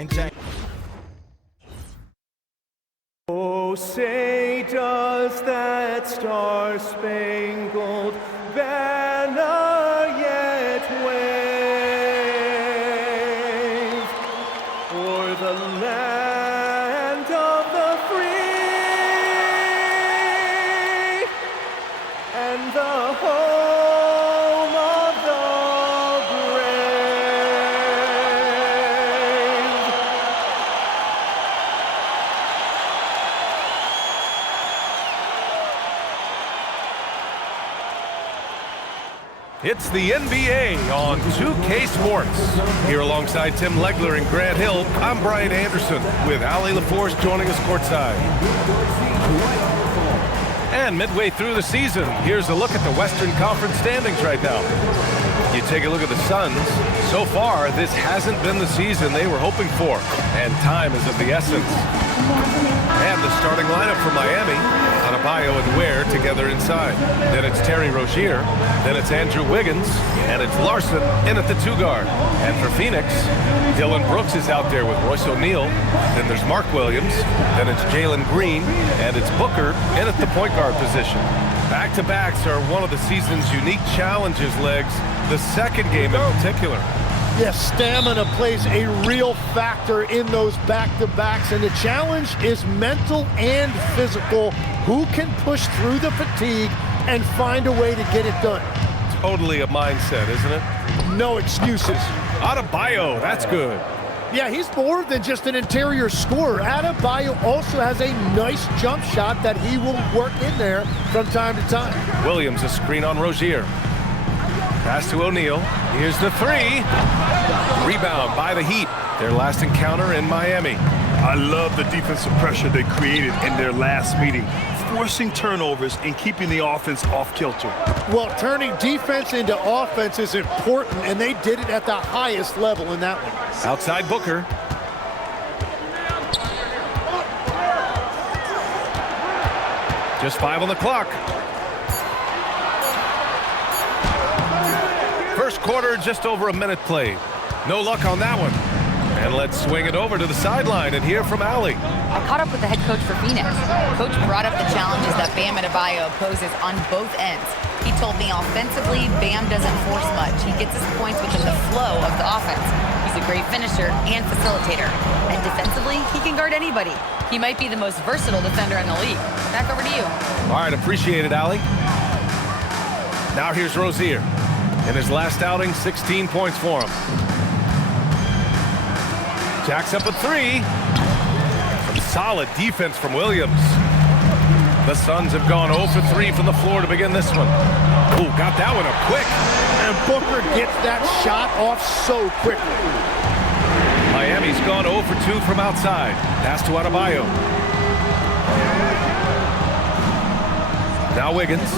and Jay. Oh, say does that star-spangled banner yet wave o'er the land of the free and the home of the It's the NBA on 2K Sports. Here alongside Tim Legler and Grant Hill, I'm Brian Anderson with Allie LaForce joining us courtside. And midway through the season, here's a look at the Western Conference standings right now. You take a look at the Suns. So far, this hasn't been the season they were hoping for, and time is of the essence. And the starting lineup for Miami, Adebayo and Ware together inside. Then it's Terry Rozier, then it's Andrew Wiggins, and it's Larson in at the 2-guard. And for Phoenix, Dylan Brooks is out there with Royce O'Neal. Then there's Mark Williams, then it's Jalen Green, and it's Booker in at the point guard position. Back-to-backs are one of the season's unique challenges, Legs, the second game in particular. Yes, stamina plays a real factor in those back-to-backs, and the challenge is mental and physical. Who can push through the fatigue and find a way to get it done? Totally a mindset, isn't it? No excuses. Adebayo, that's good. Yeah, he's more than just an interior scorer. Adebayo also has a nice jump shot that he will work in there from time to time. Williams, a screen on Rozier. Pass to O'Neal. Here's the 3. Rebound by the Heat. Their last encounter in Miami. I love the defensive pressure they created in their last meeting, forcing turnovers and keeping the offense off kilter. Well, turning defense into offense is important, and they did it at the highest level in that one. Outside Booker. Just 5 on the clock. First quarter, just over a minute played. No luck on that one. And let's swing it over to the sideline and hear from Allie. I caught up with the head coach for Phoenix. Coach brought up the challenges that Bam Adebayo poses on both ends. He told me offensively, Bam doesn't force much. He gets his points within the flow of the offense. He's a great finisher and facilitator. And defensively, he can guard anybody. He might be the most versatile defender in the league. Back over to you. All right, appreciate it, Allie. Now here's Rozier. In his last outing, 16 points for him. Jacks up a 3. Some solid defense from Williams. The Suns have gone 0 for 3 from the floor to begin this one. Ooh, got that one up quick. And Booker gets that shot off so quickly. Miami's gone 0 for 2 from outside. Pass to Adebayo. Now Wiggins.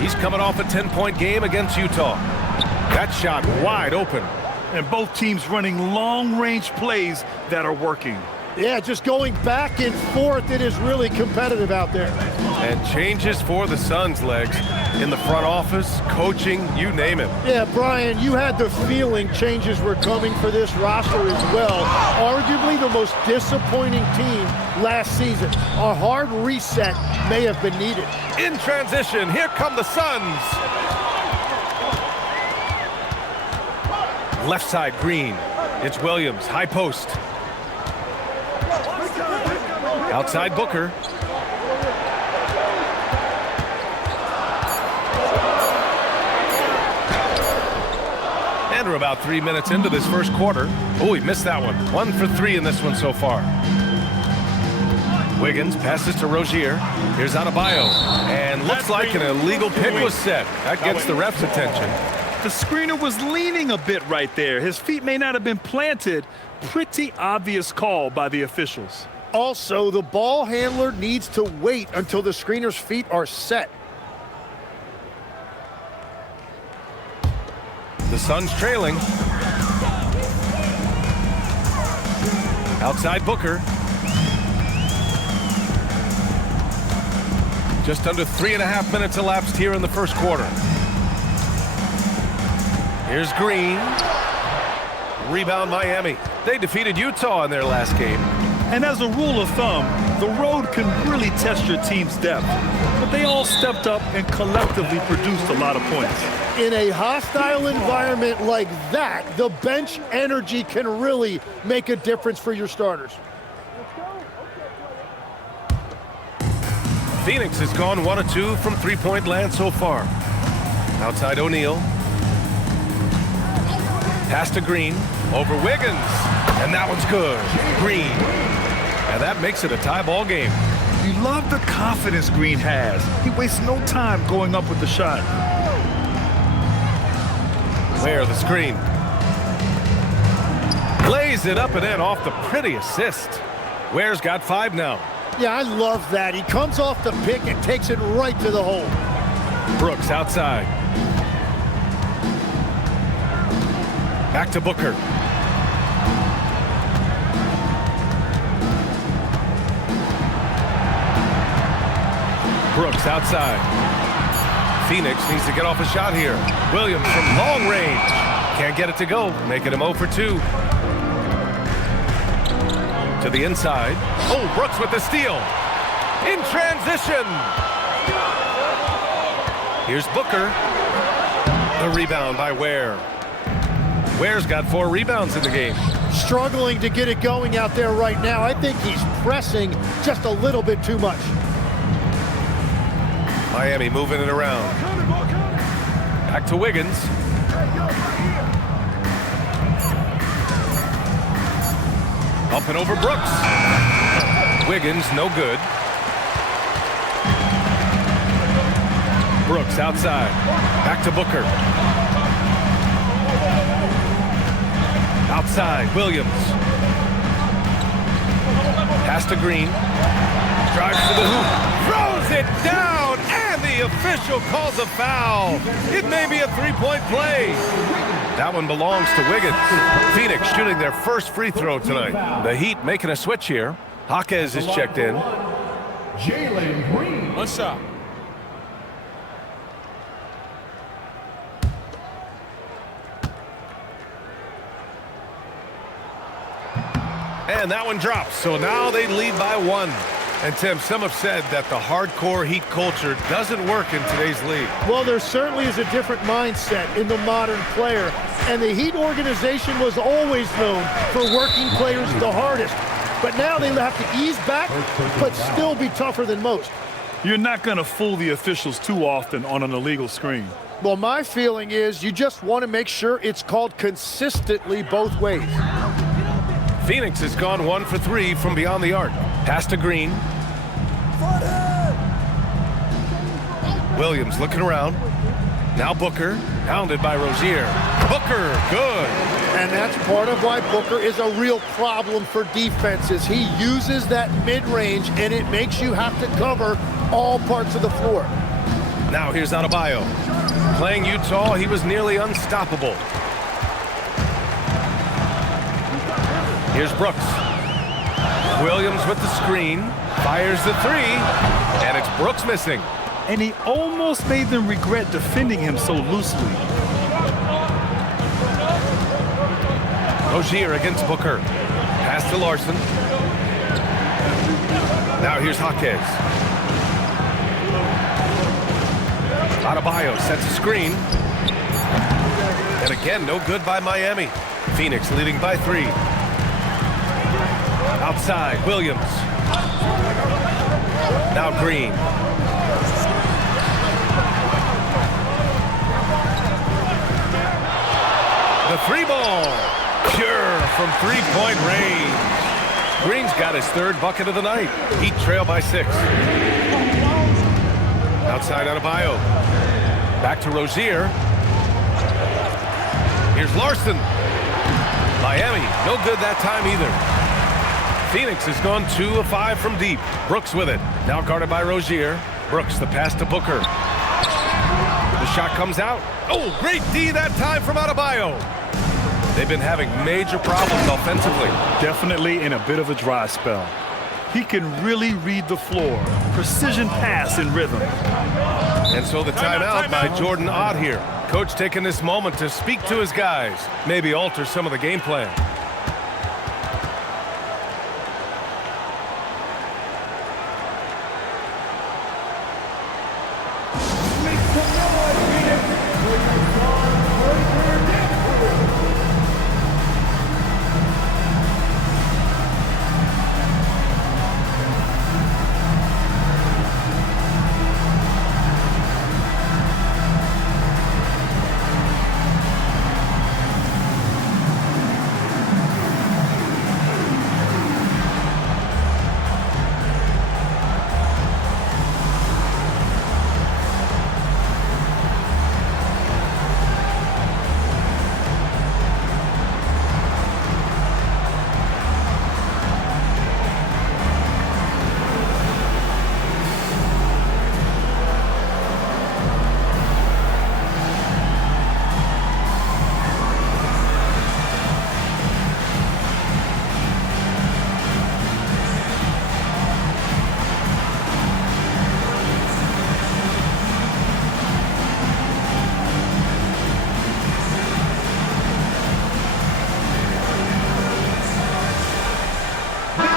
He's coming off a 10-point game against Utah. That shot wide open. And both teams running long-range plays that are working. Yeah, just going back and forth, it is really competitive out there. And changes for the Suns, Legs. In the front office, coaching, you name it. Yeah, Brian, you had the feeling changes were coming for this roster as well. Arguably the most disappointing team last season. A hard reset may have been needed. In transition, here come the Suns. Left side, Green. It's Williams, high post. Outside Booker. And we're about 3 minutes into this first quarter. Oh, he missed that one. 1 for 3 in this one so far. Wiggins passes to Rozier. Here's Adebayo. And looks like an illegal pick was set. That gets the ref's attention. The screener was leaning a bit right there. His feet may not have been planted. Pretty obvious call by the officials. Also, the ball handler needs to wait until the screener's feet are set. The Suns trailing. Outside Booker. Just under 3.5 minutes elapsed here in the first quarter. Here's Green. Rebound Miami. They defeated Utah in their last game. And as a rule of thumb, the road can really test your team's depth. But they all stepped up and collectively produced a lot of points. In a hostile environment like that, the bench energy can really make a difference for your starters. Phoenix has gone 1 of 2 from three-point land so far. Outside O'Neal. Pass to Green. Over Wiggins. And that one's good. Green. And that makes it a tie ball game. You love the confidence Green has. He wastes no time going up with the shot. Where the screen. Lays it up and in off the pretty assist. Ware's got 5 now. Yeah, I love that. He comes off the pick and takes it right to the hole. Brooks outside. Back to Booker. Brooks outside. Phoenix needs to get off a shot here. Williams from long range. Can't get it to go, making him 0 for 2. To the inside. Oh, Brooks with the steal. In transition. Here's Booker. The rebound by Ware. Ware's got 4 rebounds in the game. Struggling to get it going out there right now. I think he's pressing just a little bit too much. Miami moving it around. Back to Wiggins. Up and over Brooks. Wiggins, no good. Brooks outside. Back to Booker. Outside, Williams. Pass to Green. Drives to the hoop. Throws it down, and the official calls a foul. It may be a three-point play. That one belongs to Wiggins. Phoenix shooting their first free throw tonight. The Heat making a switch here. Jaquez is checked in. Jalen Green. What's up? And that one drops. So now they lead by 1. And Tim, some have said that the hardcore Heat culture doesn't work in today's league. Well, there certainly is a different mindset in the modern player. And the Heat organization was always known for working players the hardest. But now they have to ease back, but still be tougher than most. You're not going to fool the officials too often on an illegal screen. Well, my feeling is you just want to make sure it's called consistently both ways. Phoenix has gone 1 for 3 from beyond the arc. Pass to Green. Williams looking around. Now Booker, pounded by Rozier. Booker, good. And that's part of why Booker is a real problem for defenses. He uses that mid-range, and it makes you have to cover all parts of the floor. Now here's Adebayo. Playing Utah, he was nearly unstoppable. Here's Brooks. Williams with the screen. Fires the 3. And it's Brooks missing. And he almost made them regret defending him so loosely. Rozier against Booker. Pass to Larson. Now here's Jaquez. Adebayo sets a screen. And again, no good by Miami. Phoenix leading by 3. Outside, Williams. Now Green. The 3 ball. Pure from 3-point range. Green's got his 3rd bucket of the night. Heat trail by 6. Outside Adebayo. Back to Rozier. Here's Larson. Miami, no good that time either. Phoenix has gone 2 of 5 from deep. Brooks with it. Now guarded by Rozier. Brooks, the pass to Booker. The shot comes out. Oh, great D that time from Adebayo. They've been having major problems offensively. Definitely in a bit of a dry spell. He can really read the floor. Precision pass in rhythm. And so the timeout by Jordan Ott here. Coach taking this moment to speak to his guys, maybe alter some of the game plan.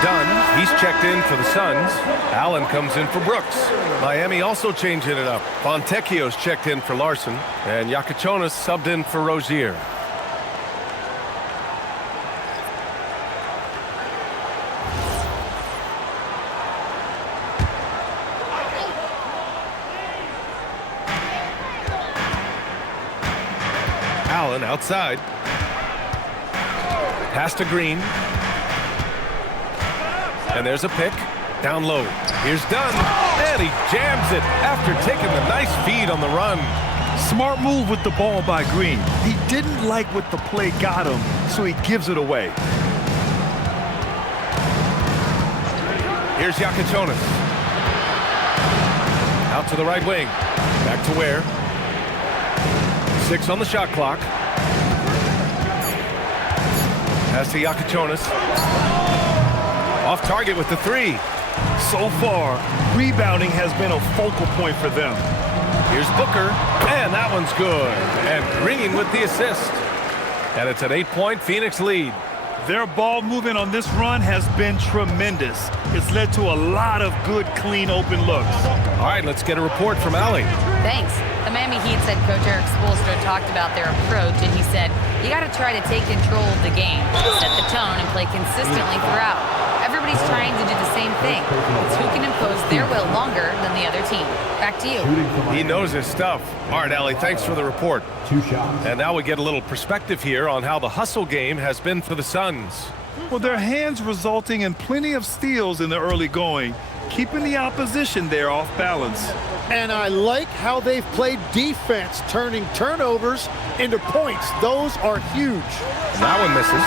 Dunn, he's checked in for the Suns. Allen comes in for Brooks. Miami also changing it up. Fontecchio's checked in for Larson. And Yakachonis subbed in for Rozier. Allen outside. Pass to Green. And there's a pick. Down low. Here's Dunn. And he jams it after taking the nice feed on the run. Smart move with the ball by Green. He didn't like what the play got him, so he gives it away. Here's Yakachonis. Out to the right wing. Back to Ware. 6 on the shot clock. Pass to Yakachonis. Off target with the 3. So far, rebounding has been a focal point for them. Here's Booker, and that one's good. And Green with the assist. And it's an 8-point Phoenix lead. Their ball movement on this run has been tremendous. It's led to a lot of good, clean, open looks. All right, let's get a report from Allie. Thanks. The Miami Heat said Coach Eric Spoelstra talked about their approach, and he said, you got to try to take control of the game, set the tone, and play consistently throughout. Everybody's trying to do the same thing. It's who can impose their will longer than the other team. Back to you. He knows his stuff. All right, Allie, thanks for the report. 2 shots. And now we get a little perspective here on how the hustle game has been for the Suns. Well, their hands resulting in plenty of steals in the early going, keeping the opposition there off balance. And I like how they've played defense, turning turnovers into points. Those are huge. And that one misses.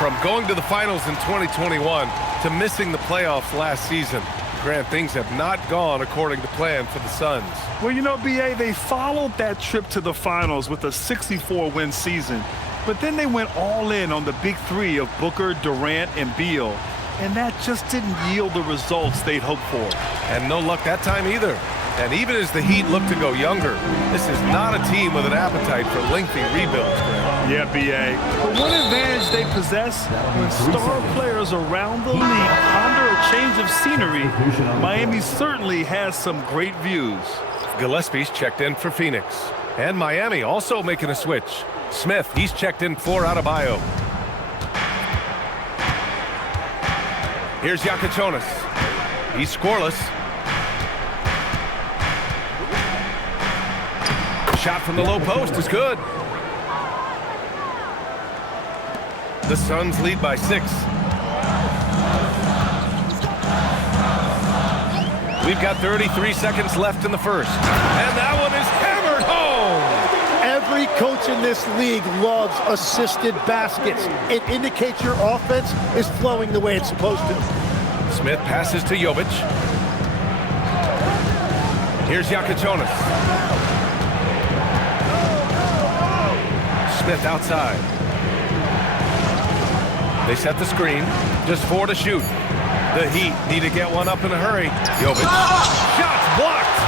From going to the finals in 2021 to missing the playoffs last season, Grant, things have not gone according to plan for the Suns. Well, you know, B.A., they followed that trip to the finals with a 64-win season. But then they went all in on the big 3 of Booker, Durant, and Beal. And that just didn't yield the results they'd hoped for. And no luck that time either. And even as the Heat look to go younger, this is not a team with an appetite for lengthy rebuilds, Grant. Yeah, B.A. But one advantage they possess, when star players around the league ponder a change of scenery, Miami certainly has some great views. Gillespie's checked in for Phoenix. And Miami also making a switch. Smith, he's checked in for Adebayo. Here's Yakachonis. He's scoreless. Shot from the low post is good. The Suns lead by 6. We've got 33 seconds left in the first. And that one is hammered home. Every coach in this league loves assisted baskets. It indicates your offense is flowing the way it's supposed to. Smith passes to Jovic. Here's Yakachonis. Smith outside. They set the screen. Just 4 to shoot. The Heat need to get one up in a hurry. Jovic. Shots blocked.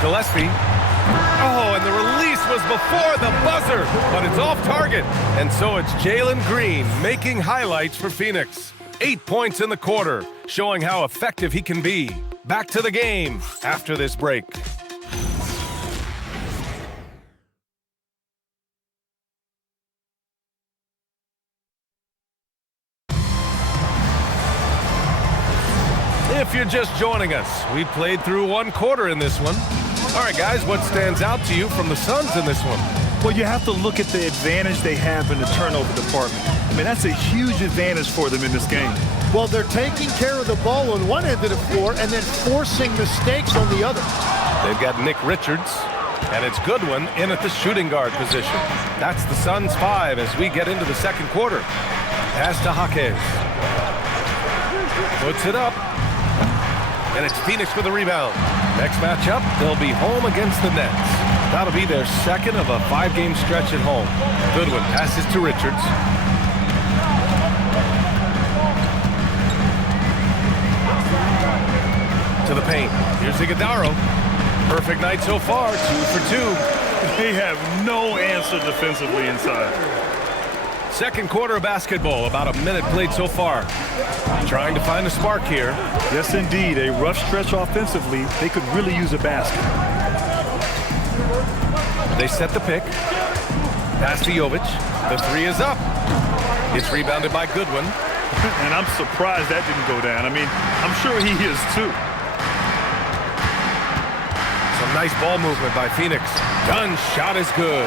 Gillespie. Oh, and the release was before the buzzer, but it's off target. And so it's Jalen Green making highlights for Phoenix. 8 points in the quarter, showing how effective he can be. Back to the game after this break. If you're just joining us, we played through 1 quarter in this one. All right, guys, what stands out to you from the Suns in this one? Well, you have to look at the advantage they have in the turnover department. I mean, that's a huge advantage for them in this game. Well, they're taking care of the ball on one end of the floor and then forcing mistakes on the other. They've got Nick Richards, and it's Goodwin in at the shooting guard position. That's the Suns 5 as we get into the second quarter. Pass to Jaquez. Puts it up. And it's Phoenix with the rebound. Next matchup, they'll be home against the Nets. That'll be their second of a 5-game stretch at home. Goodwin passes to Richards. To the paint. Here's Iguodala. Perfect night so far, 2 for 2. They have no answer defensively inside. Second quarter of basketball, about a minute played so far. Trying to find a spark here. Yes, indeed. A rough stretch offensively. They could really use a basket. They set the pick. Pass to Jovic. The 3 is up. It's rebounded by Goodwin. And I'm surprised that didn't go down. I mean, I'm sure he is too. Some nice ball movement by Phoenix. Dunn's shot is good.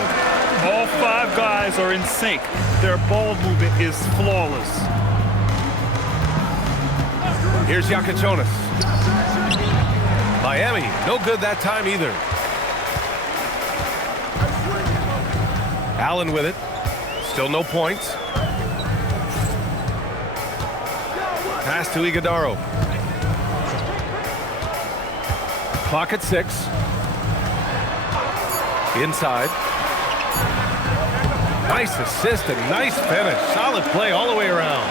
All 5 guys are in sync. Their ball movement is flawless. Here's Jonas. Miami, no good that time either. Allen with it. Still no points. Pass to Iguodala. Clock at 6. Inside. Nice assist and nice finish. Solid play all the way around.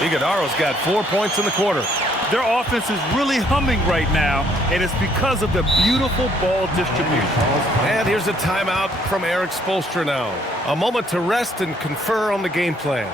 Iguodala's got 4 points in the quarter. Their offense is really humming right now, and it's because of the beautiful ball distribution. And here's a timeout from Eric Spoelstra now. A moment to rest and confer on the game plan.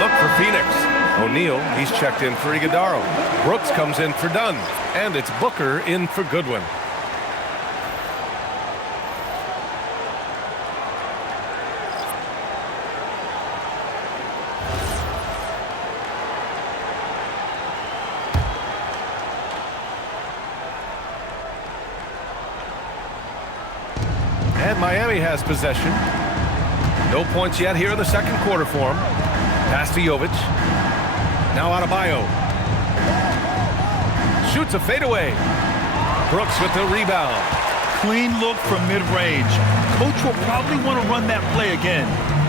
Look for Phoenix. O'Neal, he's checked in for Iguodala. Brooks comes in for Dunn. And it's Booker in for Goodwin. And Miami has possession. No points yet here in the second quarter for him. Pass to Jovic. Now Adebayo. Shoots a fadeaway. Brooks with the rebound. Clean look from mid-range. Coach will probably want to run that play again.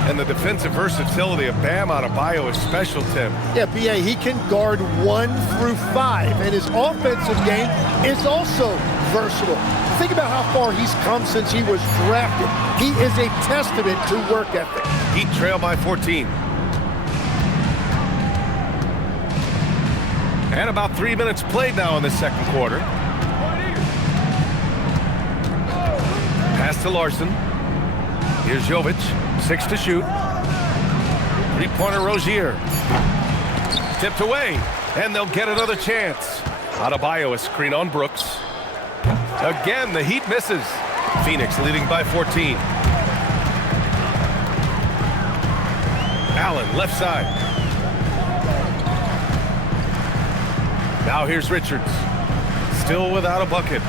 And the defensive versatility of Bam Adebayo is special, Tim. Yeah, B.A., he can guard 1 through 5, and his offensive game is also versatile. Think about how far he's come since he was drafted. He is a testament to work ethic. Heat trail by 14. And about 3 minutes played now in the second quarter. Pass to Larson. Here's Jovic, 6 to shoot. Three-pointer Rozier. Tipped away, and they'll get another chance. Adebayo a screen on Brooks. Again, the Heat misses. Phoenix leading by 14. Allen, left side. Now here's Richards. Still without a bucket.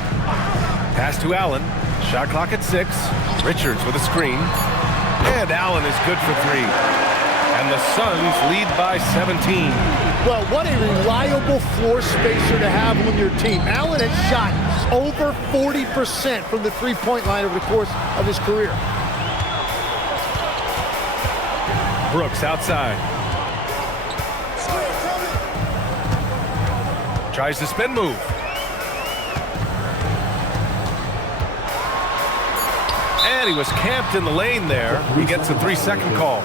Pass to Allen. Shot clock at 6. Richards with a screen. And Allen is good for 3. And the Suns lead by 17. Well, what a reliable floor spacer to have on your team. Allen has shot over 40% from the three-point line over the course of his career. Brooks outside. Tries the spin move. And he was camped in the lane there. He gets a 3-second call.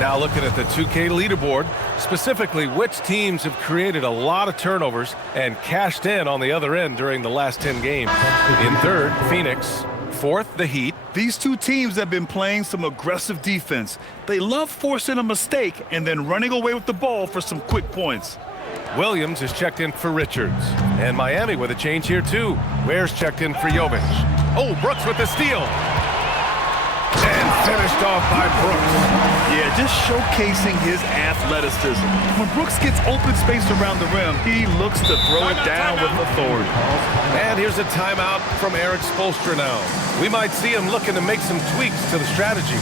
Now looking at the 2K leaderboard, specifically which teams have created a lot of turnovers and cashed in on the other end during the last 10 games. In third, Phoenix. Fourth, the Heat. These two teams have been playing some aggressive defense. They love forcing a mistake and then running away with the ball for some quick points. Williams is checked in for Richards. And Miami with a change here too. Ware's checked in for Jovic. Oh, Brooks with the steal. And finished off by Brooks. Yeah, just showcasing his athleticism. When Brooks gets open space around the rim, he looks to throw it down with authority. And here's a timeout from Eric Spoelstra now. We might see him looking to make some tweaks to the strategy.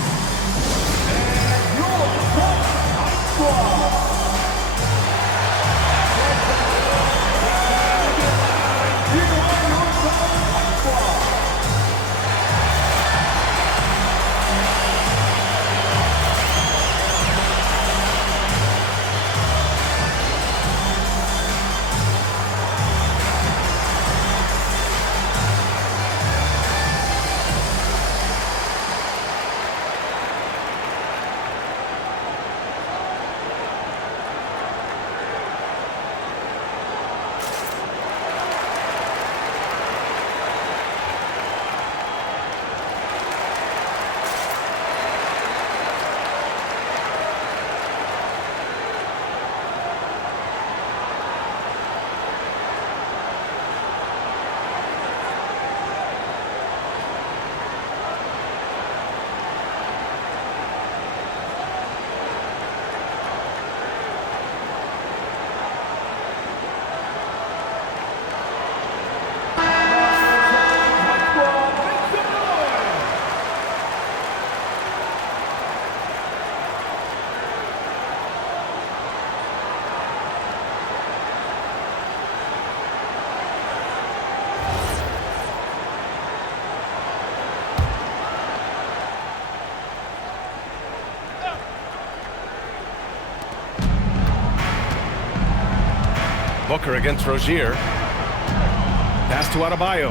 Booker against Rozier. Pass to Adebayo.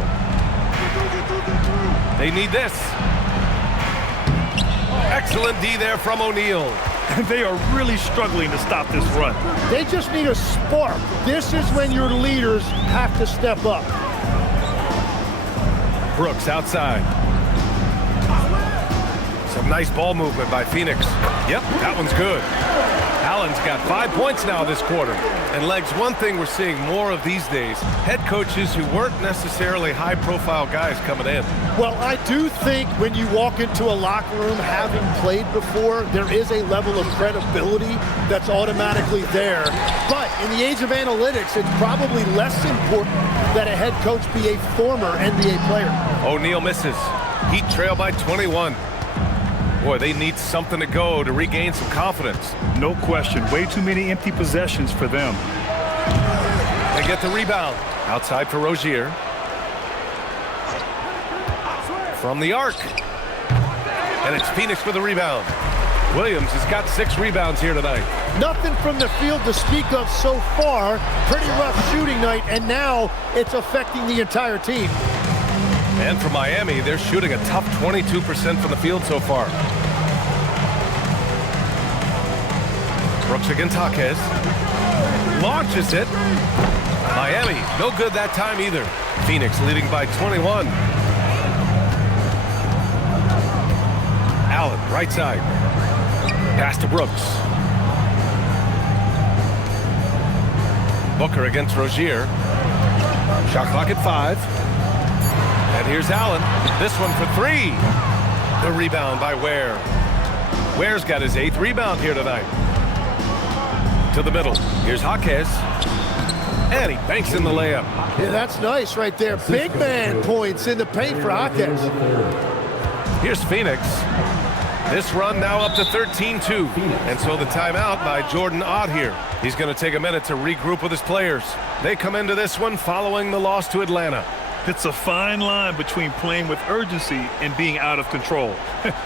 They need this. Excellent D there from O'Neal. They are really struggling to stop this run. They just need a spark. This is when your leaders have to step up. Brooks outside. Some nice ball movement by Phoenix. Yep, that one's good. Allen's got 5 points now this quarter. And Legs, one thing we're seeing more of these days, head coaches who weren't necessarily high-profile guys coming in. Well, I do think when you walk into a locker room having played before, there is a level of credibility that's automatically there. But in the age of analytics, it's probably less important that a head coach be a former NBA player. O'Neal misses. Heat trail by 21. Boy, they need something to go to regain some confidence. No question. Way too many empty possessions for them. They get the rebound. Outside for Rozier. From the arc. And it's Phoenix with the rebound. Williams has got 6 rebounds here tonight. Nothing from the field to speak of so far. Pretty rough shooting night, and now it's affecting the entire team. And for Miami, they're shooting a tough 22% from the field so far. Brooks against Jaquez. Launches it. Miami, no good that time either. Phoenix leading by 21. Allen, right side. Pass to Brooks. Booker against Rozier. Shot clock at 5. And here's Allen. This one for 3. The rebound by Ware. Ware's got his 8th rebound here tonight. To the middle. Here's Jaquez. And he banks in the layup. Yeah, that's nice right there. Big man points in the paint for Jaquez. Here's Phoenix. This run now up to 13-2. And so the timeout by Jordan Ott here. He's going to take a minute to regroup with his players. They come into this one following the loss to Atlanta. It's a fine line between playing with urgency and being out of control.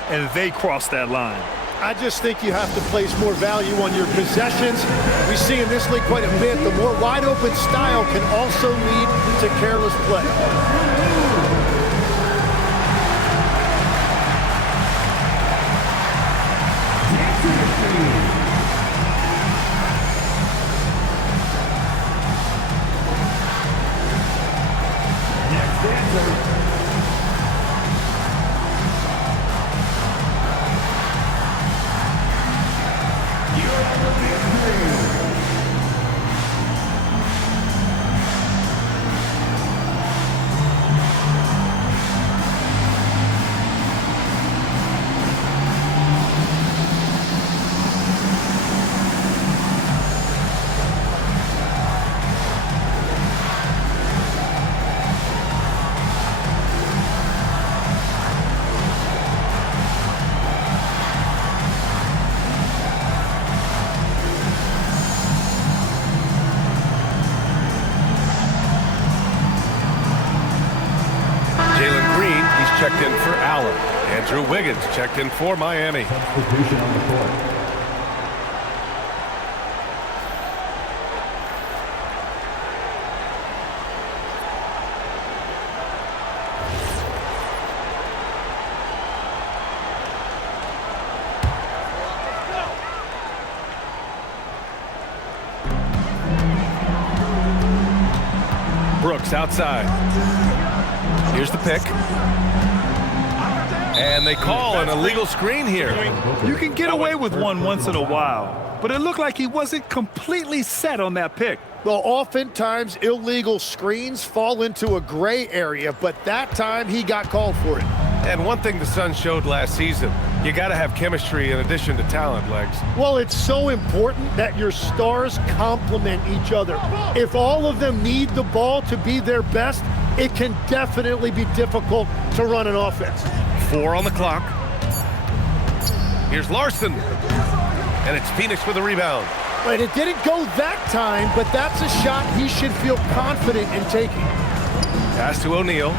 And they cross that line. I just think you have to place more value on your possessions. We see in this league quite a bit. The more wide open style can also lead to careless play. Checked in for Allen. Andrew Wiggins checked in for Miami. Substitution on the court. Brooks outside. Here's the pick. And they call an illegal screen here. You can get away with one once in a while, but it looked like he wasn't completely set on that pick. Well, oftentimes illegal screens fall into a gray area, but that time he got called for it. And one thing the Suns showed last season, you got to have chemistry in addition to talent, Legs. Well, it's so important that your stars complement each other. If all of them need the ball to be their best, it can definitely be difficult to run an offense. 4 on the clock. Here's Larson. And it's Phoenix with a rebound. Right, it didn't go that time, but that's a shot he should feel confident in taking. Pass to O'Neal.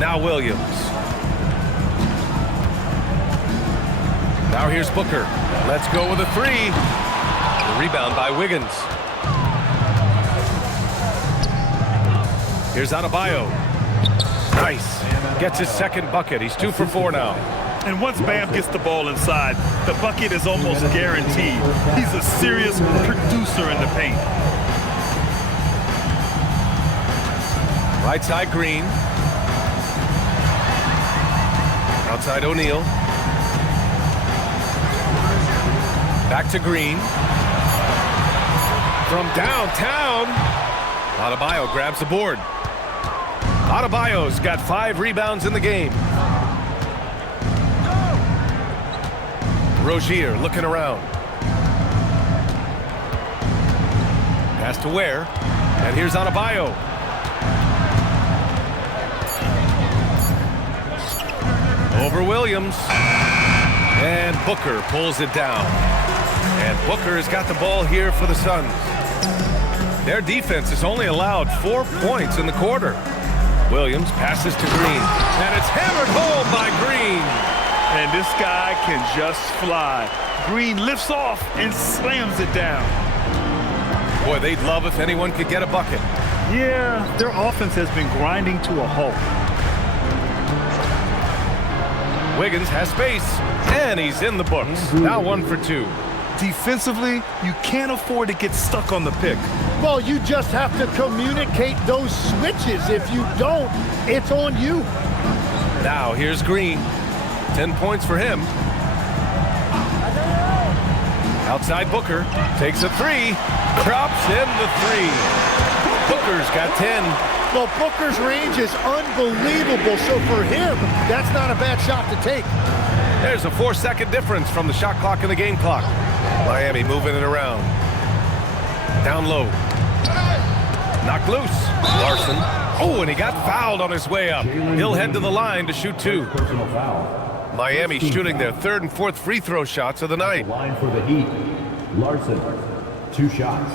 Now Williams. Now here's Booker. Let's go with a 3. The rebound by Wiggins. Here's Adebayo. Nice. Gets his second bucket. He's 2 for 4 now. And once Bam gets the ball inside, the bucket is almost guaranteed. He's a serious producer in the paint. Right side, Green. Outside, O'Neal. Back to Green. From downtown, Adebayo grabs the board. Adebayo's got 5 rebounds in the game. Rozier looking around. Pass to Ware. And here's Adebayo. Over Williams. And Booker pulls it down. And Booker has got the ball here for the Suns. Their defense has only allowed 4 points in the quarter. Williams passes to Green. And it's hammered home by Green. And this guy can just fly. Green lifts off and slams it down. Boy, they'd love if anyone could get a bucket. Yeah, their offense has been grinding to a halt. Wiggins has space, and he's in the books. Now 1 for 2. Defensively, you can't afford to get stuck on the pick. Well, you just have to communicate those switches. If you don't, it's on you. Now here's Green. 10 points for him. Outside Booker. Takes a three. Drops in the three. Booker's got 10. Well, Booker's range is unbelievable, so for him, that's not a bad shot to take. There's a 4-second difference from the shot clock and the game clock. Miami moving it around. Down low. Knocked loose. Larson. Oh, and he got fouled on his way up. He'll head to the line to shoot 2. Personal foul. Miami shooting their 3rd and 4th free throw shots of the night. Line for the Heat. Larson, 2 shots.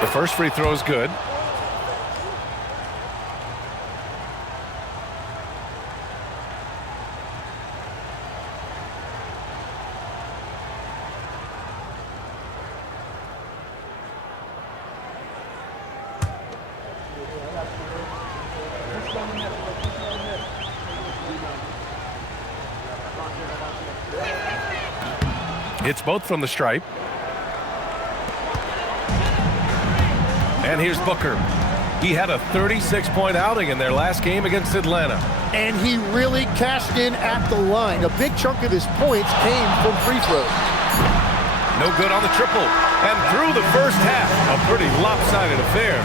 The first free throw is good. It's both from the stripe. And here's Booker. He had a 36-point outing in their last game against Atlanta. And he really cashed in at the line. A big chunk of his points came from free throws. No good on the triple. And through the first half, a pretty lopsided affair.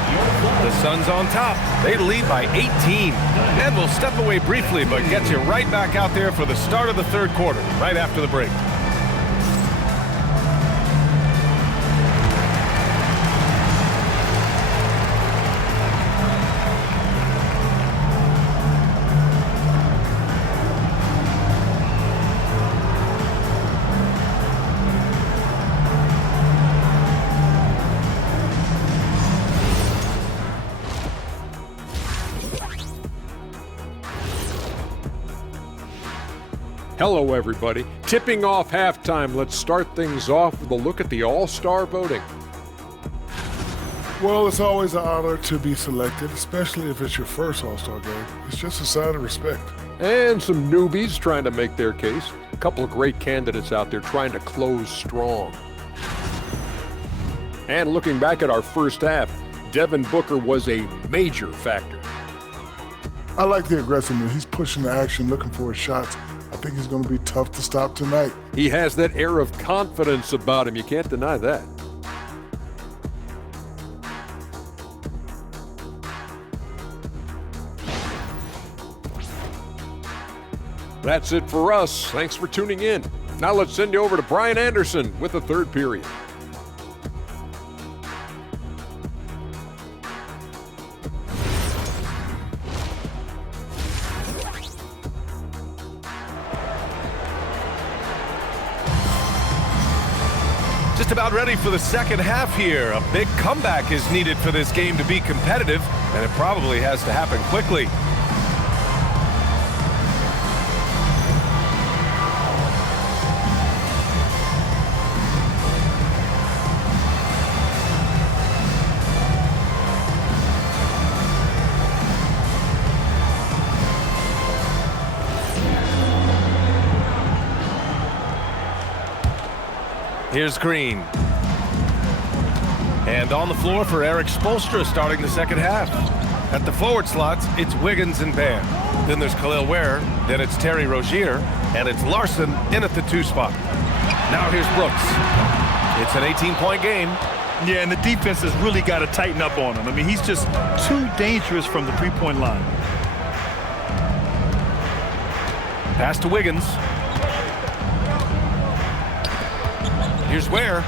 The Suns on top. They lead by 18. And we'll step away briefly, but get you right back out there for the start of the 3rd quarter, right after the break. Hello, everybody. Tipping off halftime. Let's start things off with a look at the All-Star voting. Well, it's always an honor to be selected, especially if it's your first All-Star game. It's just a sign of respect. And some newbies trying to make their case. A couple of great candidates out there trying to close strong. And looking back at our first half, Devin Booker was a major factor. I like the aggressiveness. He's pushing the action, looking for his shots. I think he's going to be tough to stop tonight. He has that air of confidence about him. You can't deny that. That's it for us. Thanks for tuning in. Now let's send you over to Brian Anderson with the 3rd period. Just about ready for the second half here. A big comeback is needed for this game to be competitive, and it probably has to happen quickly. Here's Green. And on the floor for Eric Spoelstra starting the second half. At the forward slots, it's Wiggins and Bam. Then there's Khalil Ware. Then it's Terry Rozier. And it's Larson in at the 2 spot. Now here's Brooks. It's an 18-point game. Yeah, and the defense has really got to tighten up on him. I mean, he's just too dangerous from the 3-point line. Pass to Wiggins. Here's Ware.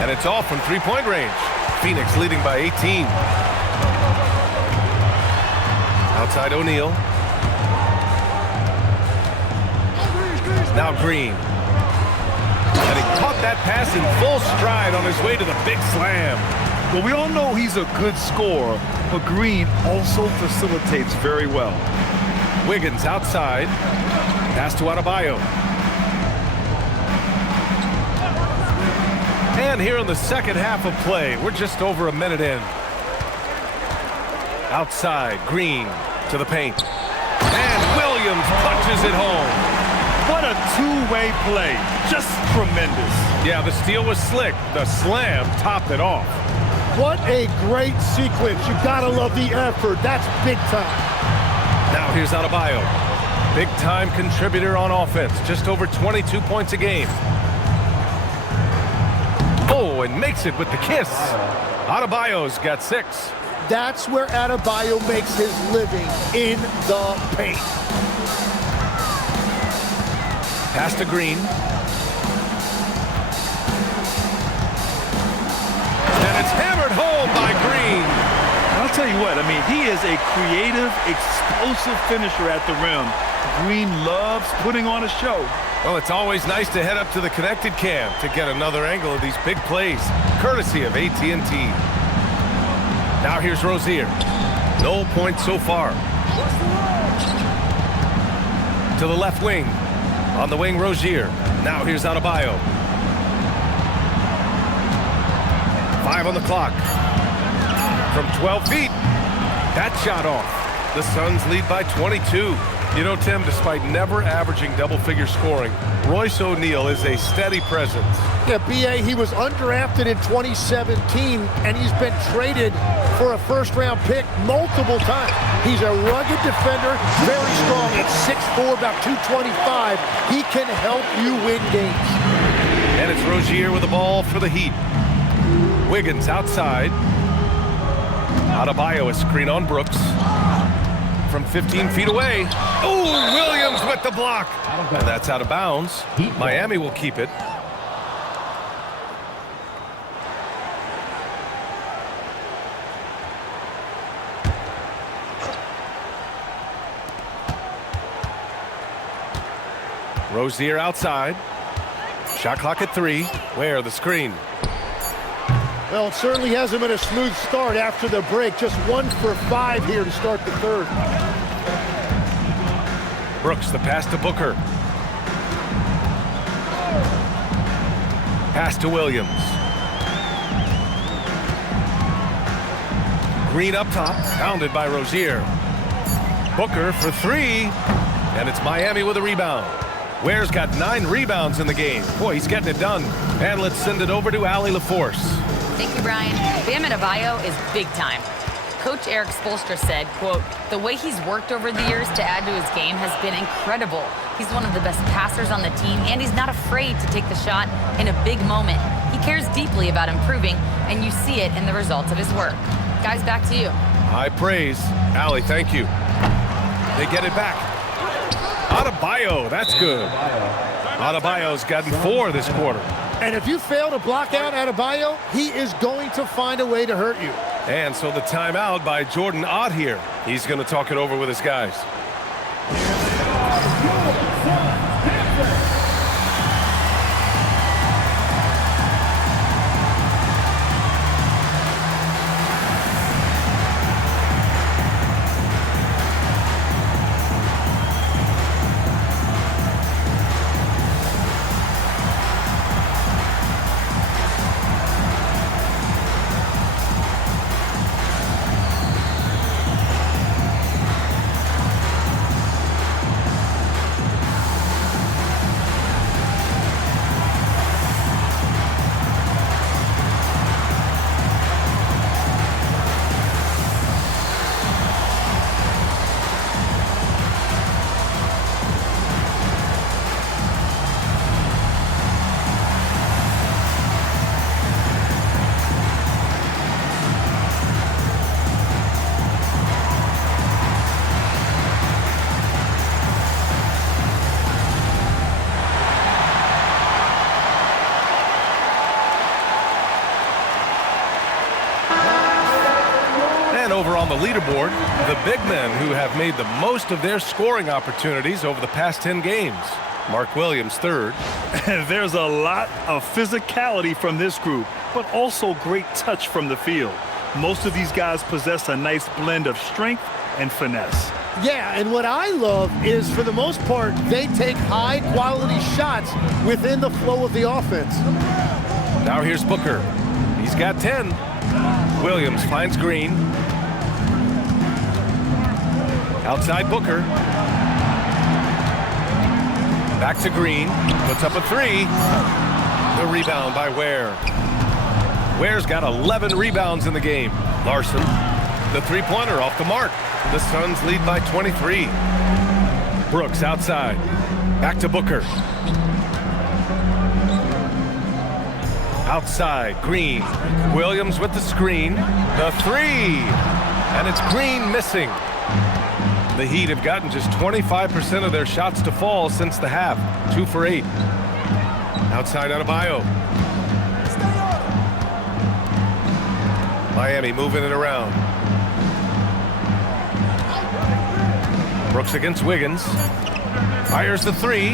And it's all from 3-point range. Phoenix leading by 18. Outside O'Neal. Now Green. And he caught that pass in full stride on his way to the big slam. Well, we all know he's a good scorer, but Green also facilitates very well. Wiggins outside. Pass to Adebayo. And here in the second half of play, we're just over a minute in. Outside, Green to the paint. And Williams punches it home. What a two-way play. Just tremendous. Yeah, the steal was slick. The slam topped it off. What a great sequence. You gotta love the effort. That's big time. Now here's Adebayo. Big-time contributor on offense. Just over 22 points a game. Oh, and makes it with the kiss. Adebayo's got 6. That's where Adebayo makes his living, in the paint. Pass to Green. And it's hammered home by Green. I'll tell you what, I mean, he is a creative, explosive finisher at the rim. Green loves putting on a show. Well, it's always nice to head up to the connected cam to get another angle of these big plays, courtesy of AT&T. Now here's Rozier. No points so far. To the left wing. On the wing, Rozier. Now here's Adebayo. 5 on the clock. From 12 feet. That shot off. The Suns lead by 22. You know, Tim, despite never averaging double-figure scoring, Royce O'Neal is a steady presence. Yeah, B.A., he was undrafted in 2017, and he's been traded for a first-round pick multiple times. He's a rugged defender, very strong at 6'4", about 225. He can help you win games. And it's Rozier with the ball for the Heat. Wiggins outside. Adebayo a screen on Brooks. From 15 feet away. Oh, Williams with the block. And that's out of bounds. Miami will keep it. Rozier outside. Shot clock at 3. Where the screen? Well, it certainly hasn't been a smooth start after the break. Just 1 for 5 here to start the third. Brooks, the pass to Booker. Pass to Williams. Green up top, pounded by Rozier. Booker for 3, and it's Miami with a rebound. Ware's got 9 rebounds in the game. Boy, he's getting it done. And let's send it over to Allie LaForce. Thank you, Brian. Bam Adebayo is big time. Coach Eric Spoelstra said, quote, "The way he's worked over the years to add to his game has been incredible. He's one of the best passers on the team, and he's not afraid to take the shot in a big moment. He cares deeply about improving, and you see it in the results of his work." Guys, back to you. High praise. Allie, thank you. They get it back. Adebayo, that's good. Adebayo's gotten 4 this quarter. And if you fail to block out Adebayo, he is going to find a way to hurt you. And so the timeout by Jordan Ott here. He's going to talk it over with his guys. Over on the leaderboard, the big men who have made the most of their scoring opportunities over the past 10 games. Mark Williams, 3rd. There's a lot of physicality from this group, but also great touch from the field. Most of these guys possess a nice blend of strength and finesse. Yeah, and what I love is, for the most part, they take high-quality shots within the flow of the offense. Now here's Booker. He's got 10. Williams finds Green. Outside Booker. Back to Green. Puts up a 3. The rebound by Ware. Ware's got 11 rebounds in the game. Larson, the three-pointer off the mark. The Suns lead by 23. Brooks outside. Back to Booker. Outside, Green. Williams with the screen. The 3. And it's Green missing. The Heat have gotten just 25% of their shots to fall since the half. 2 for 8. Outside Adebayo. Miami moving it around. Brooks against Wiggins. Fires the 3.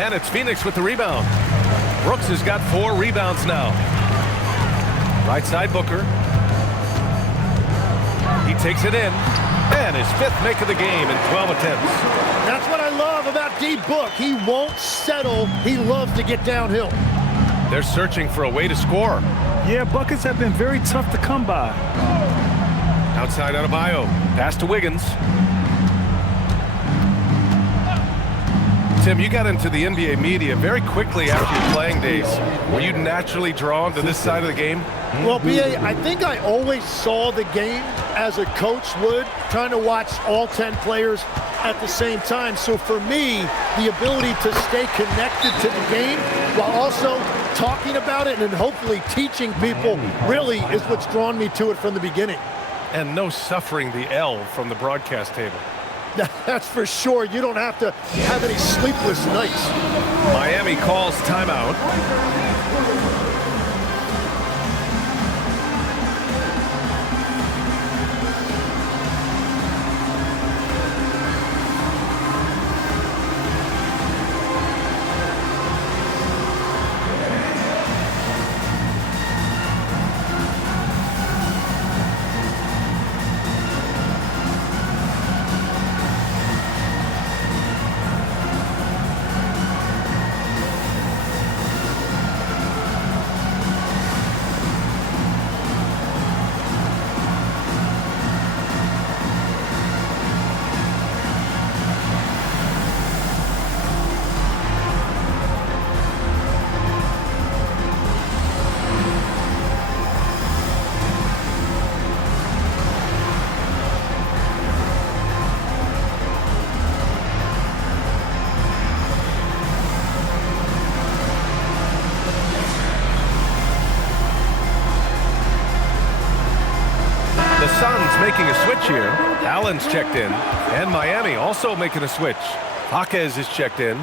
And it's Phoenix with the rebound. Brooks has got 4 rebounds now. Right side Booker. He takes it in. And his 5th make of the game in 12 attempts. That's what I love about D-Book. He won't settle. He loves to get downhill. They're searching for a way to score. Yeah, buckets have been very tough to come by. Outside Adebayo. Pass to Wiggins. Tim, you got into the NBA media very quickly after your playing days. Were you naturally drawn to this side of the game? Well, B.A., I think I always saw the game as a coach would, trying to watch all 10 players at the same time. So for me, the ability to stay connected to the game while also talking about it and hopefully teaching people really is what's drawn me to it from the beginning. And no suffering the L from the broadcast table. That's for sure. You don't have to have any sleepless nights. Miami calls timeout. Suns making a switch here. Allen's checked in. And Miami also making a switch. Jaquez is checked in.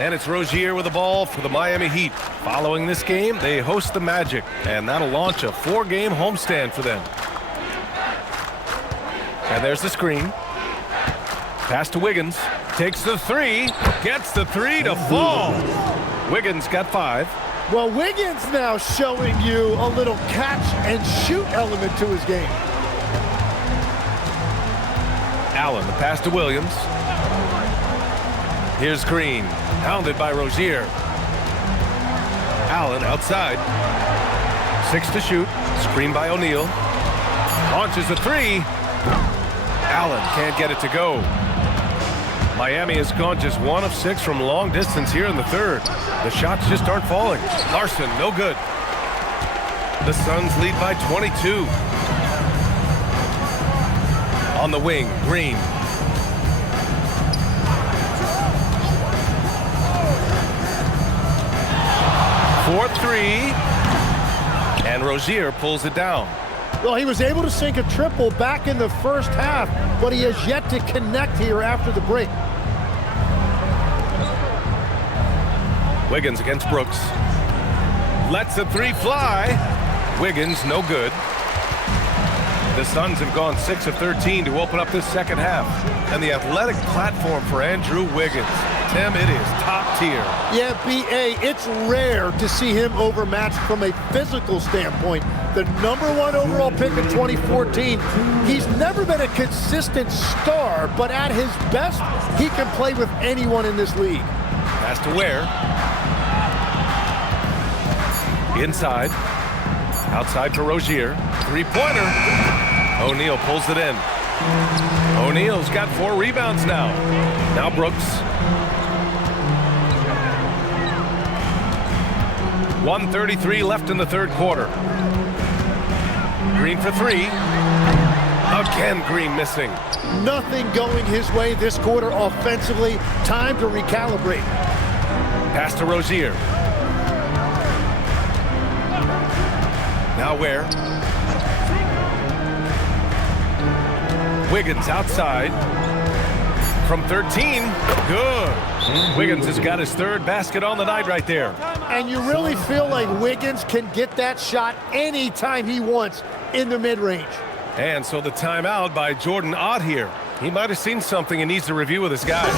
And it's Rozier with the ball for the Miami Heat. Following this game, they host the Magic. And that'll launch a 4-game homestand for them. And there's the screen. Pass to Wiggins. Takes the 3. Gets the 3 to fall. Wiggins got 5. Well, Wiggins now showing you a little catch and shoot element to his game. Allen, the pass to Williams. Here's Green. Pounded by Rozier. Allen outside. 6 to shoot. Screen by O'Neal. Launches a 3. Allen can't get it to go. Miami has gone just 1 of 6 from long distance here in the third. The shots just aren't falling. Larson, no good. The Suns lead by 22. On the wing, Green. For 3. And Rozier pulls it down. Well, he was able to sink a triple back in the first half, but he has yet to connect here after the break. Wiggins against Brooks. Lets the 3 fly. Wiggins, no good. The Suns have gone 6 of 13 to open up this second half. And the athletic platform for Andrew Wiggins. Tim, it is top tier. Yeah, B.A., it's rare to see him overmatched from a physical standpoint. The #1 overall pick in 2014, he's never been a consistent star, but at his best, he can play with anyone in this league. Pass to Ware. Inside. Outside for Rozier. Three-pointer. O'Neal pulls it in. O'Neal's got 4 rebounds now. Now Brooks. 1:33 left in the third quarter. Green for 3. Again, Green missing. Nothing going his way this quarter offensively. Time to recalibrate. Pass to Rozier. Now Ware. Wiggins outside. From 13. Good. Wiggins has got his 3rd basket on the night right there. And you really feel like Wiggins can get that shot anytime he wants in the mid-range. And so the timeout by Jordan Ott here. He might have seen something and needs to review with his guys.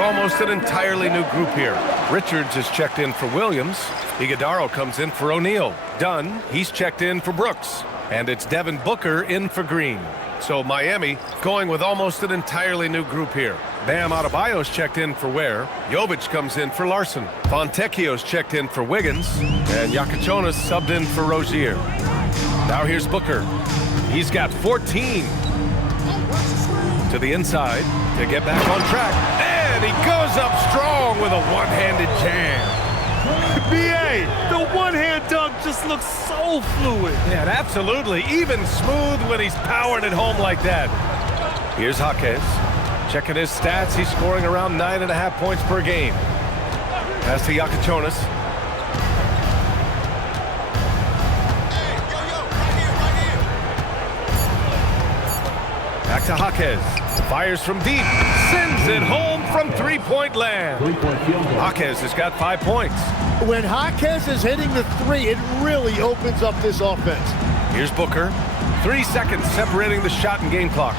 Almost an entirely new group here. Richards is checked in for Williams. Iguodaro comes in for O'Neal. Dunn, he's checked in for Brooks. And it's Devin Booker in for Green. So Miami going with almost an entirely new group here. Bam Adebayo's checked in for Ware. Jovic comes in for Larson. Fontecchio's checked in for Wiggins. And Yakachonis subbed in for Rozier. Now here's Booker. He's got 14. To the inside to get back on track. And he goes up strong with a one-handed jam. B.A., the one-hand dunk just looks so fluid. Yeah, absolutely. Even smooth when he's powering it home like that. Here's Jaquez. Checking his stats. He's scoring around 9.5 points per game. Pass to Yakachonis. Back to Jaquez. Fires from deep. Sends it home from three-point land. Jaquez has got 5 points. When Jaquez is hitting the 3, it really opens up this offense. Here's Booker. 3 seconds separating the shot and game clocks.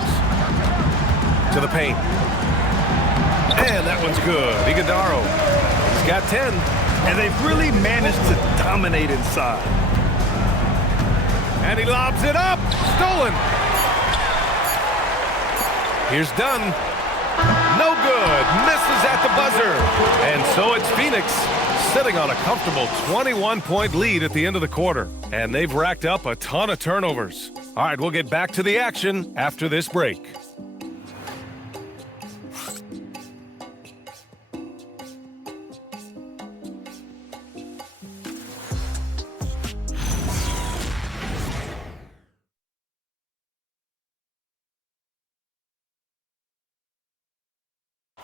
To the paint. And that one's good. Iguodaro. He's got 10. And they've really managed to dominate inside. And he lobs it up. Stolen. Here's Dunn. No good. Misses at the buzzer. And so it's Phoenix sitting on a comfortable 21-point lead at the end of the quarter. And they've racked up a ton of turnovers. All right, we'll get back to the action after this break.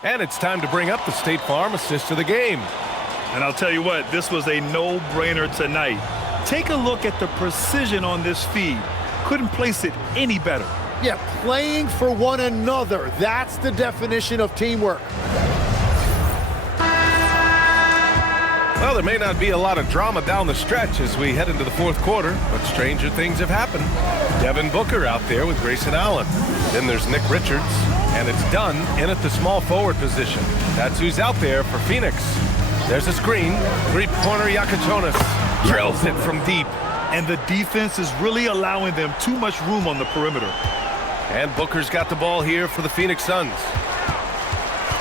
And it's time to bring up the State Farm assist of the game. And I'll tell you what, this was a no-brainer tonight. Take a look at the precision on this feed. Couldn't place it any better. Yeah, playing for one another. That's the definition of teamwork. Well, there may not be a lot of drama down the stretch as we head into the fourth quarter, but stranger things have happened. Devin Booker out there with Grayson Allen. Then there's Nick Richards, and it's Dunn in at the small forward position. That's who's out there for Phoenix. There's a screen. Three-pointer Yakachonis. Drills it from deep. And the defense is really allowing them too much room on the perimeter. And Booker's got the ball here for the Phoenix Suns.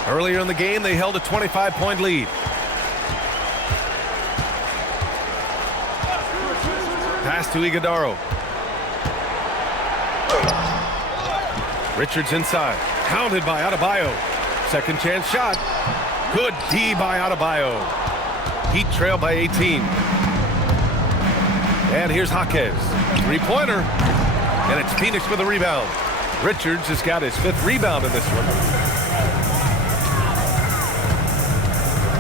Earlier in the game, they held a 25-point lead. Pass to Iguodaro. Richards inside. Counted by Adebayo. Second chance shot. Good D by Adebayo. Heat trail by 18. And here's Jaquez. Three-pointer. And it's Phoenix with a rebound. Richards has got his 5th rebound in this one.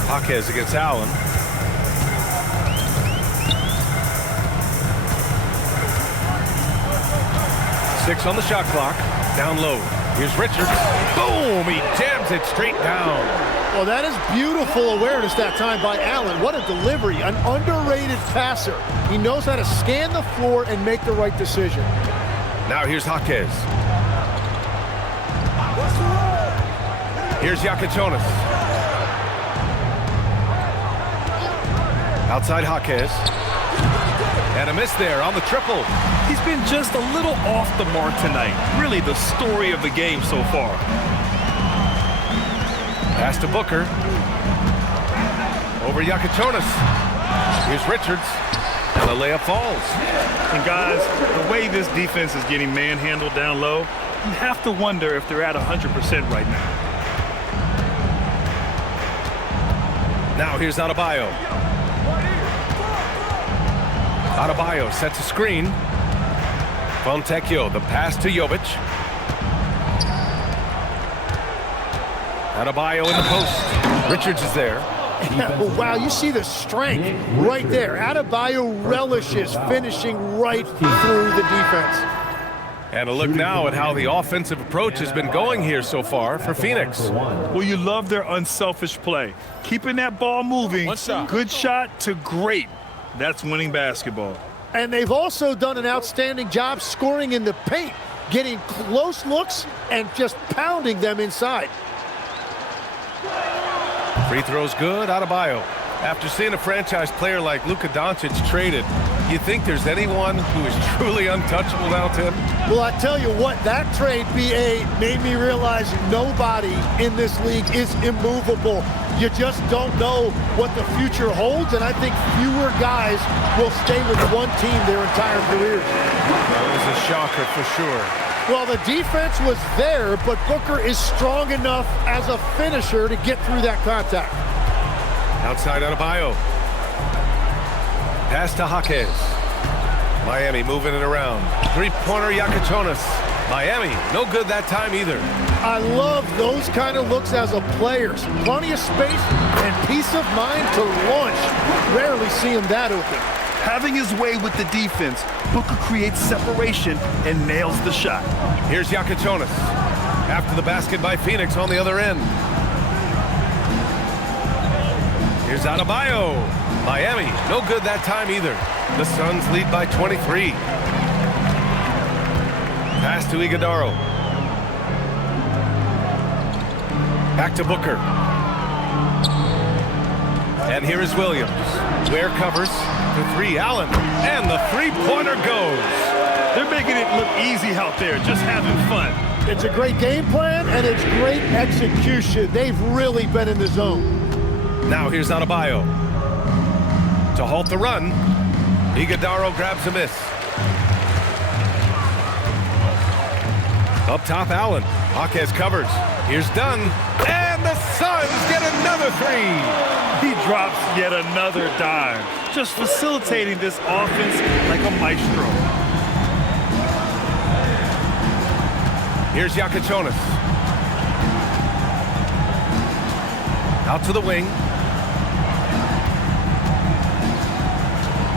Jaquez against Allen. Six on the shot clock. Down low. Here's Richards. Boom! He jams it straight down. Well, that is beautiful awareness that time by Allen. What a delivery. An underrated passer. He knows how to scan the floor and make the right decision. Now here's Jaquez. Here's Yakichonis. Outside Jaquez. And a miss there on the triple. He's been just a little off the mark tonight. Really the story of the game so far. Pass to Booker. Over Yakichonis. Here's Richards. And the layup falls. And guys, the way this defense is getting manhandled down low, you have to wonder if they're at 100% right now. Now here's Adebayo. Adebayo sets a screen. Fontecchio, the pass to Jovic. Adebayo in the post. Richards is there. Wow, you see the strength right there. Adebayo relishes finishing right through the defense. And a look now at how the offensive approach has been going here so far for Phoenix. Well, you love their unselfish play. Keeping that ball moving. Good shot to great. That's winning basketball. And they've also done an outstanding job scoring in the paint, getting close looks and just pounding them inside. Free throw's good. Adebayo. After seeing a franchise player like Luka Doncic traded, you think there's anyone who is truly untouchable now, Tim? Well, I tell you what, that trade, BA, made me realize nobody in this league is immovable. You just don't know what the future holds, and I think fewer guys will stay with one team their entire careers. That was a shocker for sure. Well, the defense was there, but Booker is strong enough as a finisher to get through that contact. Outside Adebayo. Pass to Jaquez. Miami moving it around. Three-pointer Yakichonis. Miami, no good that time either. I love those kind of looks as a player. Plenty of space and peace of mind to launch. Rarely see him that open. Having his way with the defense, Booker creates separation and nails the shot. Here's Yakichonis. After the basket by Phoenix on the other end. Here's Adebayo. Miami, no good that time either. The Suns lead by 23. Pass to Iguodaro. Back to Booker. And here is Williams. Ware covers for three. Allen. And the three-pointer goes. They're making it look easy out there, just having fun. It's a great game plan, and it's great execution. They've really been in the zone. Now here's Adebayo. To halt the run, Iguodaro grabs a miss. Up top, Allen. Jaquez covers. Here's Dunn. And the Suns get another three. He drops yet another dime, just facilitating this offense like a maestro. Here's Yakichonis. Out to the wing.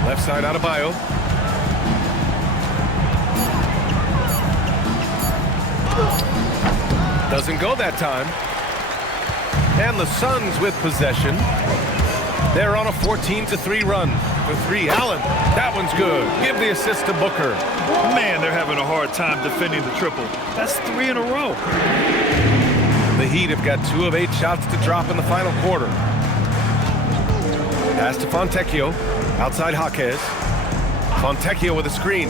Left side Adebayo. Doesn't go that time. And the Suns with possession. They're on a 14-3 run. For three, Allen. That one's good. Give the assist to Booker. Man, they're having a hard time defending the triple. That's 3 in a row. The Heat have got 2 of 8 shots to drop in the final quarter. Pass to Fontecchio. Outside Jaquez. Fontecchio with a screen.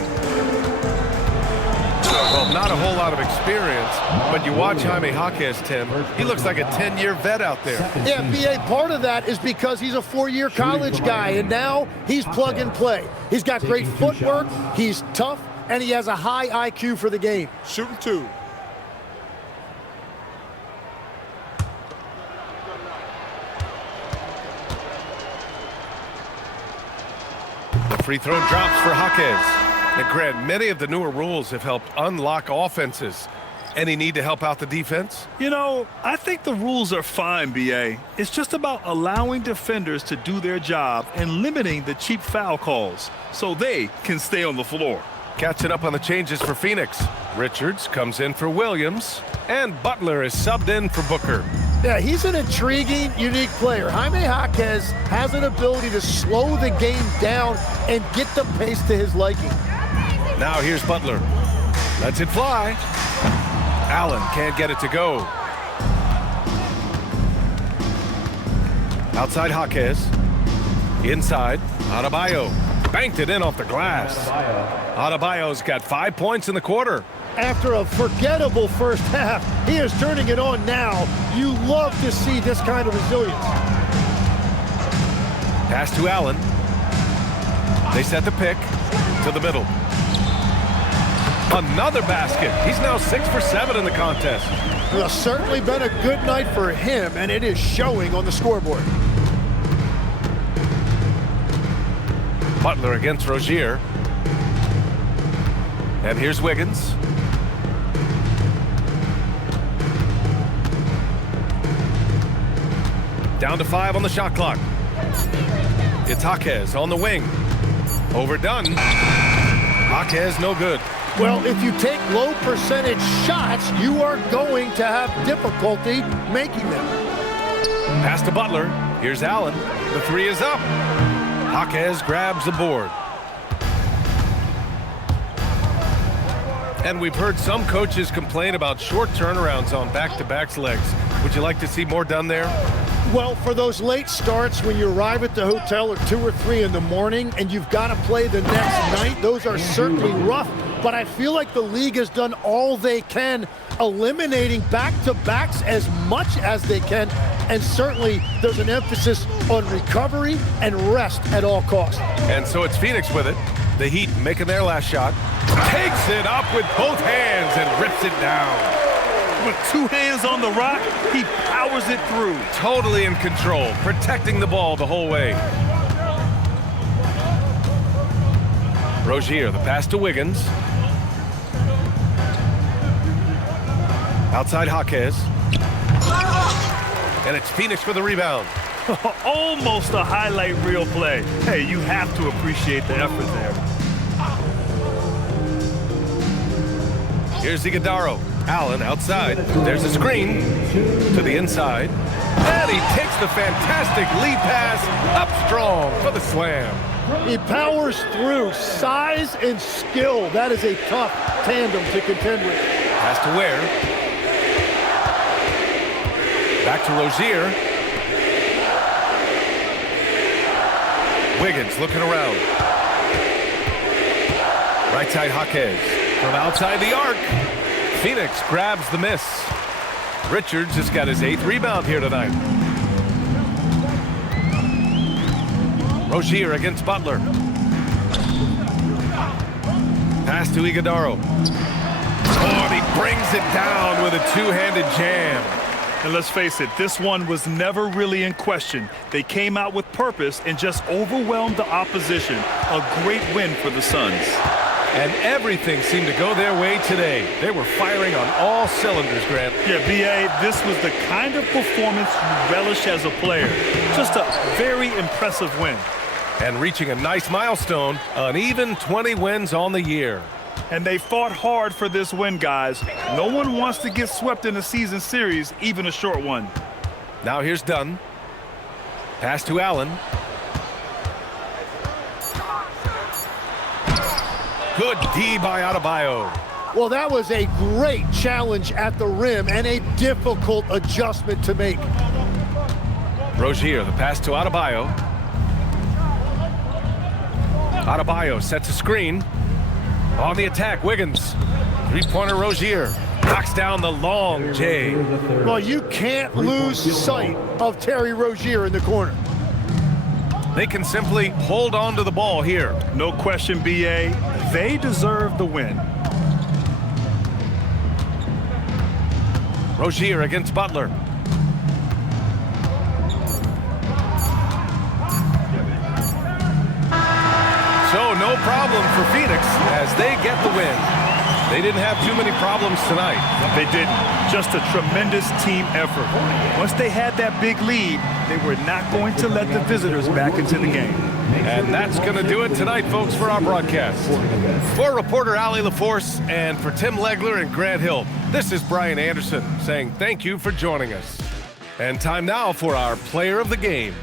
Well, not a whole lot of experience, but you watch Jaime Jaquez, Tim. He looks like a 10-year vet out there. Yeah, BA, part of that is because he's a 4-year college guy, and now he's plug and play. He's got great footwork, he's tough, and he has a high IQ for the game. Shooting 2. The free throw drops for Jaquez. And Grant, many of the newer rules have helped unlock offenses. Any need to help out the defense? You know, I think the rules are fine, BA. It's just about allowing defenders to do their job and limiting the cheap foul calls so they can stay on the floor. Catching up on the changes for Phoenix. Richards comes in for Williams, and Butler is subbed in for Booker. Yeah, he's an intriguing, unique player. Jaime Jaquez has an ability to slow the game down and get the pace to his liking. Now here's Butler. Lets it fly. Allen can't get it to go. Outside Jaquez. Inside. Adebayo. Banked it in off the glass. Adebayo's got 5 points in the quarter. After a forgettable first half, he is turning it on now. You love to see this kind of resilience. Pass to Allen. They set the pick to the middle. Another basket. He's now 6 for 7 in the contest. Well, certainly been a good night for him, and it is showing on the scoreboard. Butler against Rozier. And here's Wiggins. Down to 5 on the shot clock. It's Jaquez on the wing. Overdone. Jaquez no good. Well, if you take low percentage shots, you are going to have difficulty making them. Pass to Butler. Here's Allen. The 3 is up. Jaquez grabs the board. And we've heard some coaches complain about short turnarounds on back-to-backs legs. Would you like to see more done there? Well, for those late starts when you arrive at the hotel at 2 or 3 in the morning and you've got to play the next night, those are certainly rough. But I feel like the league has done all they can, eliminating back-to-backs as much as they can. And certainly there's an emphasis on recovery and rest at all costs. And so it's Phoenix with it. The Heat making their last shot. Takes it up with both hands and rips it down. With 2 hands on the rock, he powers it through. Totally in control, protecting the ball the whole way. Rozier, the pass to Wiggins. Outside Jaquez. And it's Phoenix for the rebound. Almost a highlight reel play. Hey, you have to appreciate the effort there. Here's Iguodala. Allen outside. There's a screen to the inside. And he takes the fantastic lead pass up strong for the slam. He powers through. Size and skill. That is a tough tandem to contend with. Pass to Ware. Back to Rozier. Wiggins looking around. Right side Jaquez. From outside the arc. Phoenix grabs the miss. Richards has got his 8th rebound here tonight. Rozier against Butler. Pass to Iguodala. Oh, and he brings it down with a 2-handed jam. And let's face it, this one was never really in question. They came out with purpose and just overwhelmed the opposition. A great win for the Suns. And everything seemed to go their way today. They were firing on all cylinders, Grant. Yeah, B.A., this was the kind of performance you relish as a player. Just a very impressive win. And reaching a nice milestone, an even 20 wins on the year. And they fought hard for this win, guys. No one wants to get swept in a season series, even a short one. Now here's Dunn. Pass to Allen. Good D by Adebayo. Well, that was a great challenge at the rim and a difficult adjustment to make. Rozier, the pass to Adebayo. Adebayo sets a screen. On the attack, Wiggins. Three-pointer Rozier. Knocks down the long J. Well, you can't lose sight of Terry Rozier in the corner. They can simply hold on to the ball here. No question, BA. They deserve the win. Rozier against Butler. So no problem for Phoenix as they get the win. They didn't have too many problems tonight. They didn't. Just a tremendous team effort. Once they had that big lead, they were not going to let the visitors back into the game. And that's going to do it tonight, folks, for our broadcast. For reporter Allie LaForce and for Tim Legler and Grant Hill, this is Brian Anderson saying thank you for joining us. And time now for our player of the game.